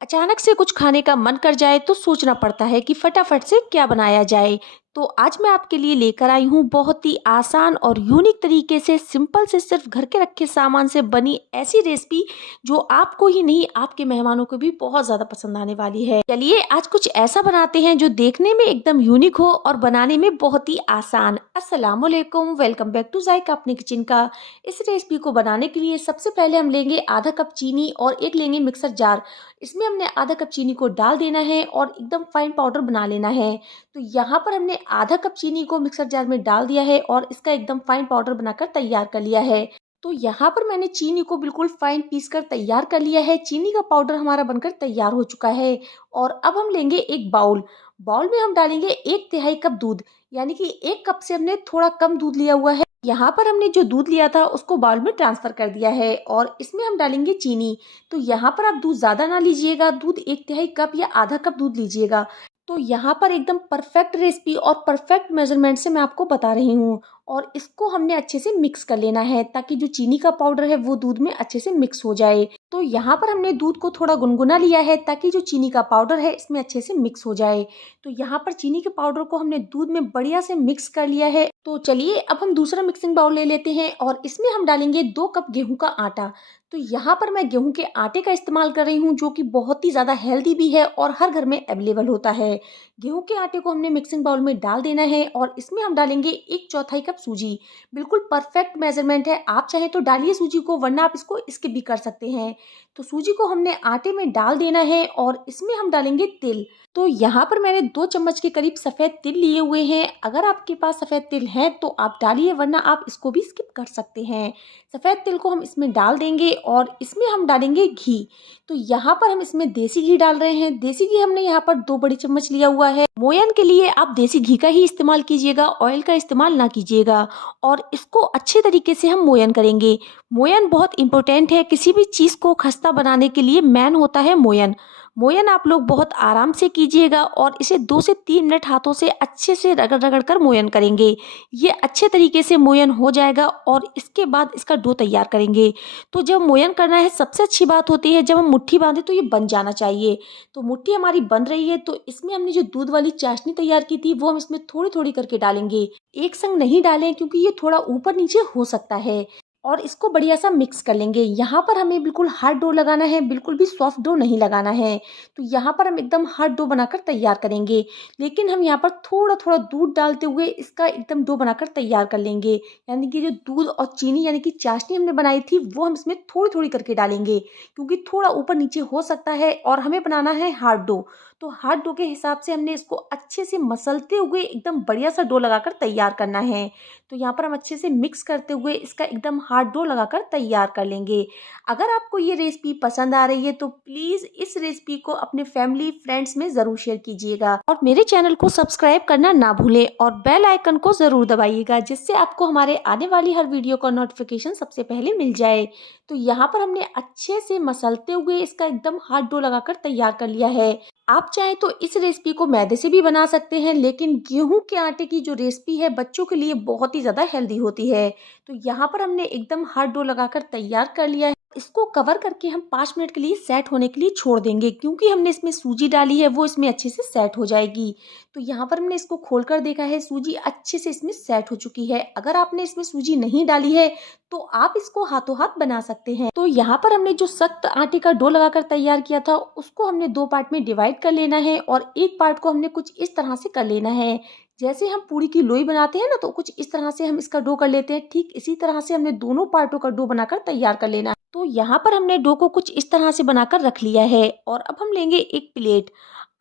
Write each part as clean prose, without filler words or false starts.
अचानक से कुछ खाने का मन कर जाए तो सोचना पड़ता है कि फटाफट से क्या बनाया जाए। तो आज मैं आपके लिए लेकर आई हूँ बहुत ही आसान और यूनिक तरीके से सिंपल से सिर्फ घर के रखे सामान से बनी ऐसी रेसिपी जो आपको ही नहीं आपके मेहमानों को भी बहुत ज़्यादा पसंद आने वाली है। चलिए आज कुछ ऐसा बनाते हैं जो देखने में एकदम यूनिक हो और बनाने में बहुत ही आसान। अस्सलाम वालेकुम, वेलकम बैक टू जायका अपने किचन का। इस रेसिपी को बनाने के लिए सबसे पहले हम लेंगे आधा कप चीनी और एक लेंगे मिक्सर जार। इसमें हमने आधा कप चीनी को डाल देना है और एकदम फाइन पाउडर बना लेना है। तो यहाँ पर हमने आधा कप चीनी को मिक्सर जार में डाल दिया है और इसका एकदम फाइन पाउडर बनाकर तैयार कर लिया है। तो यहाँ पर मैंने चीनी को बिल्कुल फाइन पीस कर तैयार कर लिया है। चीनी का पाउडर हमारा बनकर तैयार हो चुका है। और अब हम लेंगे एक बाउल। बाउल में हम डालेंगे 1/3 कप दूध, यानी कि 1 कप से हमने थोड़ा कम दूध लिया हुआ है। यहाँ पर हमने जो दूध लिया था उसको बाउल में ट्रांसफर कर दिया है और इसमें हम डालेंगे चीनी। तो यहाँ पर आप दूध ज़्यादा ना लीजिएगा, दूध 1/3 कप या आधा कप दूध लीजिएगा। तो यहाँ पर एकदम परफेक्ट रेसिपी और परफेक्ट मेजरमेंट से मैं आपको बता रही हूँ। और इसको हमने अच्छे से मिक्स कर लेना है ताकि जो चीनी का पाउडर है वो दूध में अच्छे से मिक्स हो जाए। तो यहाँ पर हमने दूध को थोड़ा गुनगुना लिया है ताकि जो चीनी का पाउडर है इसमें अच्छे से मिक्स हो जाए। तो यहाँ पर चीनी के पाउडर को हमने दूध में बढ़िया से मिक्स कर लिया है। तो चलिए अब हम दूसरा मिक्सिंग बाउल ले लेते हैं और इसमें हम डालेंगे 2 कप गेहूं का आटा। तो यहाँ पर मैं गेहूं के आटे का इस्तेमाल कर रही हूँ जो कि बहुत ही ज़्यादा हेल्दी भी है और हर घर में अवेलेबल होता है। गेहूं के आटे को हमने मिक्सिंग बाउल में डाल देना है और इसमें हम डालेंगे 1/4 कप सूजी। बिल्कुल परफेक्ट मेजरमेंट है, आप चाहे तो डालिए सूजी को, वरना आप इसको स्किप भी कर सकते हैं। तो सूजी को हमने आटे में डाल देना है और इसमें हम डालेंगे तिल। तो यहाँ पर मैंने 2 चम्मच के करीब सफ़ेद तिल लिए हुए हैं। अगर आपके पास सफ़ेद तिल है तो आप डालिए, वरना आप इसको भी स्किप कर सकते हैं। सफ़ेद तिल को हम इसमें डाल देंगे और इसमें हम डालेंगे घी। तो यहाँ पर हम इसमें देसी घी डाल रहे हैं। देसी घी हमने यहाँ पर 2 बड़ी चम्मच लिया हुआ है। मोयन के लिए आप देसी घी का ही इस्तेमाल कीजिएगा, ऑयल का इस्तेमाल ना कीजिएगा। और इसको अच्छे तरीके से हम मोयन करेंगे। मोयन बहुत इंपॉर्टेंट है, किसी भी चीज़ को खस्ता बनाने के लिए मेन होता है मोयन। मोयन आप लोग बहुत आराम से कीजिएगा और इसे 2 से 3 मिनट हाथों से अच्छे से रगड़ रगड़ कर मोयन करेंगे। ये अच्छे तरीके से मोयन हो जाएगा और इसके बाद इसका डो तैयार करेंगे। तो जब मोयन करना है सबसे अच्छी बात होती है जब हम मुट्ठी बांधे तो ये बन जाना चाहिए। तो मुट्ठी हमारी बन रही है, तो इसमें हमने जो दूध वाली चाशनी तैयार की थी वो हम इसमें थोड़ी थोड़ी करके डालेंगे। एक संग नहीं डालें क्योंकि ये थोड़ा ऊपर नीचे हो सकता है। और इसको बढ़िया सा मिक्स कर लेंगे। यहाँ पर हमें बिल्कुल हार्ड डो लगाना है, बिल्कुल भी सॉफ्ट डो नहीं लगाना है। तो यहाँ पर हम एकदम हार्ड डो बनाकर तैयार करेंगे, लेकिन हम यहाँ पर थोड़ा थोड़ा दूध डालते हुए इसका एकदम डो बनाकर तैयार कर लेंगे। यानी कि जो दूध और चीनी यानी कि चाशनी हमने बनाई थी वो हम इसमें थोड़ी थोड़ी करके डालेंगे, क्योंकि थोड़ा ऊपर नीचे हो सकता है और हमें बनाना है हार्ड डो। तो हार्ड डो के हिसाब से हमने इसको अच्छे से मसलते हुए एकदम बढ़िया सा डो लगाकर तैयार करना है। तो यहाँ पर हम अच्छे से मिक्स करते हुए इसका एकदम हार्ड डो लगाकर तैयार कर लेंगे। अगर आपको ये रेसिपी पसंद आ रही है तो प्लीज़ इस रेसिपी को अपने फैमिली फ्रेंड्स में ज़रूर शेयर कीजिएगा और मेरे चैनल को सब्सक्राइब करना ना भूलें और बेल आइकन को ज़रूर दबाइएगा, जिससे आपको हमारे आने वाली हर वीडियो का नोटिफिकेशन सबसे पहले मिल जाए। तो यहाँ पर हमने अच्छे से मसलते हुए इसका एकदम हार्ड डो लगाकर तैयार कर लिया है। आप चाहें तो इस रेसिपी को मैदे से भी बना सकते हैं, लेकिन गेहूं के आटे की जो रेसिपी है बच्चों के लिए बहुत ही ज़्यादा हेल्दी होती है। तो यहाँ पर हमने एकदम हार्ड डो लगाकर तैयार कर लिया है। इसको कवर करके हम 5 मिनट के लिए सेट होने के लिए छोड़ देंगे, क्योंकि हमने इसमें सूजी डाली है वो इसमें अच्छे से सेट हो जाएगी। तो यहाँ पर हमने इसको खोलकर देखा है, सूजी अच्छे से इसमें सेट हो चुकी है। अगर आपने इसमें सूजी नहीं डाली है तो आप इसको हाथों हाथ बना सकते हैं। तो यहाँ पर हमने जो सख्त आटे का डो लगाकर तैयार किया था उसको हमने 2 पार्ट में डिवाइड कर लेना है और एक पार्ट को हमने कुछ इस तरह से कर लेना है। जैसे हम पूरी की लोई बनाते हैं ना, तो कुछ इस तरह से हम इसका डो कर लेते हैं। ठीक इसी तरह से हमने दोनों पार्टों का डो बनाकर तैयार कर लेना है। तो यहाँ पर हमने डो को कुछ इस तरह से बनाकर रख लिया है और अब हम लेंगे एक प्लेट।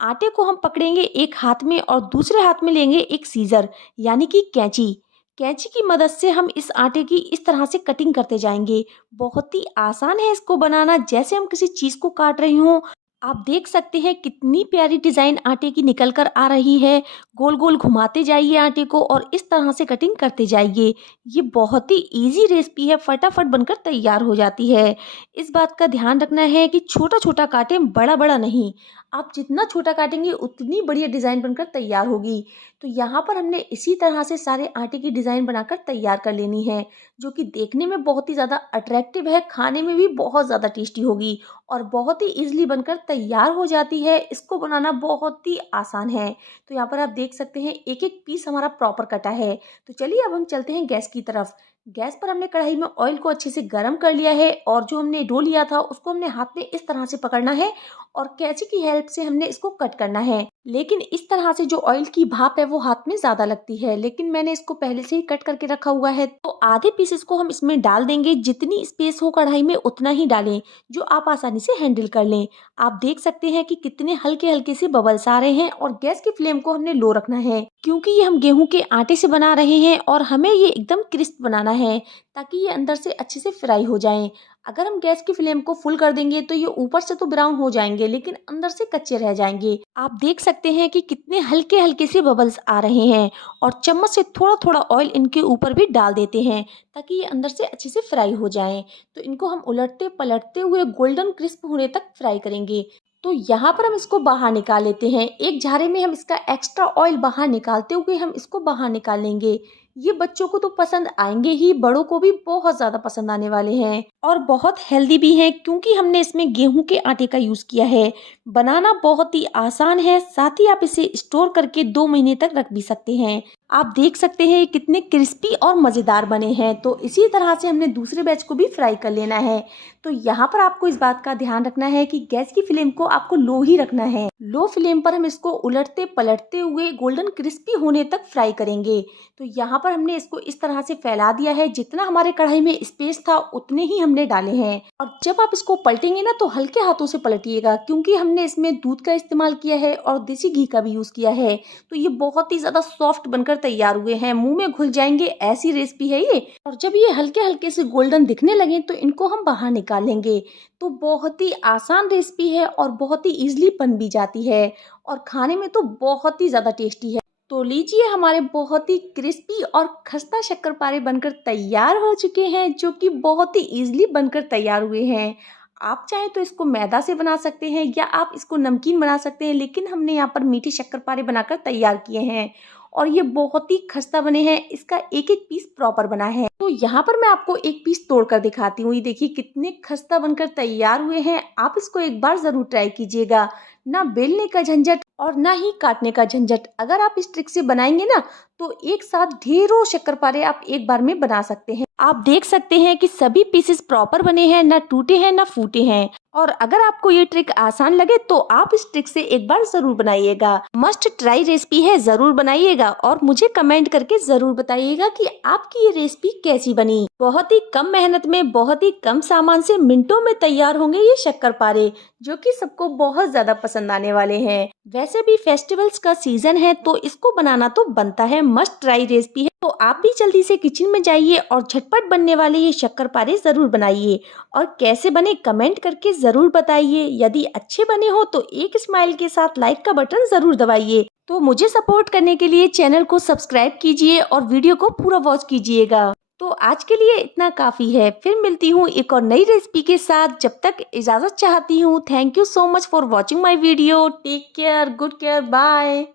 आटे को हम पकड़ेंगे एक हाथ में और दूसरे हाथ में लेंगे एक सीजर, यानी कि कैंची। कैंची की मदद से हम इस आटे की इस तरह से कटिंग करते जाएंगे। बहुत ही आसान है इसको बनाना, जैसे हम किसी चीज़ को काट रहे हों। आप देख सकते हैं कितनी प्यारी डिज़ाइन आटे की निकल कर आ रही है। गोल गोल घुमाते जाइए आटे को और इस तरह से कटिंग करते जाइए। ये बहुत ही इजी रेसिपी है, फटाफट बनकर तैयार हो जाती है। इस बात का ध्यान रखना है कि छोटा छोटा काटें, बड़ा बड़ा नहीं। आप जितना छोटा काटेंगे उतनी बढ़िया डिज़ाइन बनकर तैयार होगी। तो यहाँ पर हमने इसी तरह से सारे आटे की डिज़ाइन बनाकर तैयार कर लेनी है, जो कि देखने में बहुत ही ज़्यादा अट्रैक्टिव है, खाने में भी बहुत ज़्यादा टेस्टी होगी और बहुत ही ईजिली बनकर तैयार हो जाती है। इसको बनाना बहुत ही आसान है। तो यहाँ पर आप देख सकते हैं एक एक पीस हमारा प्रॉपर कटा है। तो चलिए अब हम चलते हैं गैस की तरफ। गैस पर हमने कढ़ाई में ऑयल को अच्छे से गर्म कर लिया है और जो हमने डो लिया था उसको हमने हाथ में इस तरह से पकड़ना है और कैंची की हेल्प से हमने इसको कट करना है। लेकिन इस तरह से जो ऑयल की भाप है वो हाथ में ज्यादा लगती है, लेकिन मैंने इसको पहले से ही कट करके रखा हुआ है। तो आधे पीसेस को हम इसमें डाल देंगे। जितनी स्पेस हो कढ़ाई में उतना ही डालें जो आप आसानी से हैंडल कर लें। आप देख सकते हैं कि कितने हल्के हल्के से बबल्स आ रहे हैं और गैस की फ्लेम को हमने लो रखना है, क्योंकि ये हम गेहूं के आटे से बना रहे हैं और हमें ये एकदम क्रिस्प बनाना है ताकि ये अंदर से अच्छे से फ्राई हो जाएं। अगर हम गैस की फ्लेम को फुल कर देंगे तो ये ऊपर से तो ब्राउन हो जाएंगे लेकिन अंदर से कच्चे रह जाएंगे। आप देख सकते हैं कि कितने हल्के हल्के से बबल्स आ रहे हैं और चम्मच से थोड़ा थोड़ा ऑयल इनके ऊपर भी डाल देते हैं ताकि ये अंदर से अच्छे से फ्राई हो जाएं। तो इनको हम उलटते पलटते हुए गोल्डन क्रिस्प होने तक फ्राई करेंगे। तो यहाँ पर हम इसको बाहर निकाल लेते हैं। एक झारे में हम इसका एक्स्ट्रा ऑयल बाहर निकालते हुए हम इसको बाहर निकाल लेंगे। ये बच्चों को तो पसंद आएंगे ही, बड़ों को भी बहुत ज़्यादा पसंद आने वाले हैं और बहुत हेल्दी भी हैं, क्योंकि हमने इसमें गेहूं के आटे का यूज़ किया है। बनाना बहुत ही आसान है, साथ ही आप इसे स्टोर करके 2 महीने तक रख भी सकते हैं। आप देख सकते हैं कितने क्रिस्पी और मज़ेदार बने हैं। तो इसी तरह से हमने दूसरे बैच को भी फ्राई कर लेना है। तो यहाँ पर आपको इस बात का ध्यान रखना है कि गैस की फ्लेम को आपको लो ही रखना है। लो फ्लेम पर हम इसको उलटते पलटते हुए गोल्डन क्रिस्पी होने तक फ्राई करेंगे। तो यहाँ पर हमने इसको इस तरह से फैला दिया है, जितना हमारे कढ़ाई में स्पेस था उतने ही हमने डाले हैं। और जब आप इसको पलटेंगे ना तो हल्के हाथों से पलटिएगा, क्योंकि हमने इसमें दूध का इस्तेमाल किया है और देसी घी का भी यूज़ किया है। तो ये बहुत ही ज़्यादा सॉफ्ट बनकर तैयार हुए हैं, मुंह में घुल जाएंगे ऐसी रेसिपी है ये। और जब ये हल्के हल्के से गोल्डन दिखने लगे तो इनको हम बाहर निकाल लेंगे। तो बहुत ही आसान रेसिपी है और बहुत ही ईजिली बन भी जाती है और खाने में तो बहुत ही ज़्यादा टेस्टी है। तो लीजिए, हमारे बहुत ही क्रिस्पी और खस्ता शक्करपारे बनकर तैयार हो चुके हैं, जो कि बहुत ही ईजिली बनकर तैयार हुए हैं। आप चाहें तो इसको मैदा से बना सकते हैं या आप इसको नमकीन बना सकते हैं, लेकिन हमने यहाँ पर मीठे शक्करपारे बनाकर तैयार किए हैं और ये बहुत ही खस्ता बने हैं। इसका एक एक पीस प्रॉपर बना है। तो यहाँ पर मैं आपको एक पीस तोड़कर दिखाती हूँ। ये देखिए कितने खस्ता बनकर तैयार हुए हैं। आप इसको एक बार जरूर ट्राई कीजिएगा। ना बेलने का झंझट और ना ही काटने का झंझट। अगर आप इस ट्रिक से बनाएंगे ना तो एक साथ ढेरों शक्करपारे आप एक बार में बना सकते हैं। आप देख सकते हैं कि सभी पीसेस प्रॉपर बने हैं, ना टूटे हैं ना फूटे हैं। और अगर आपको ये ट्रिक आसान लगे तो आप इस ट्रिक से एक बार जरूर बनाइएगा। मस्ट ट्राई रेसिपी है, जरूर बनाइएगा और मुझे कमेंट करके जरूर बताइएगा कि आपकी ये रेसिपी कैसी बनी। बहुत ही कम मेहनत में बहुत ही कम सामान से मिनटों में तैयार होंगे ये शक्करपारे, जो कि सबको बहुत ज्यादा पसंद आने वाले हैं। वैसे भी फेस्टिवल्स का सीजन है तो इसको बनाना तो बनता है, मस्ट ट्राई रेसिपी है। तो आप भी जल्दी से किचन में जाइए और झटपट बनने वाले ये शक्करपारे जरूर बनाइए और कैसे बने कमेंट करके जरूर बताइए। यदि अच्छे बने हो तो एक स्माइल के साथ लाइक का बटन जरूर दबाइए। तो मुझे सपोर्ट करने के लिए चैनल को सब्सक्राइब कीजिए और वीडियो को पूरा वॉच कीजिएगा। तो आज के लिए इतना काफी है, फिर मिलती हूँ एक और नई रेसिपी के साथ। जब तक इजाजत चाहती हूँ। Thank you so much for watching my video. Take care, good care, bye.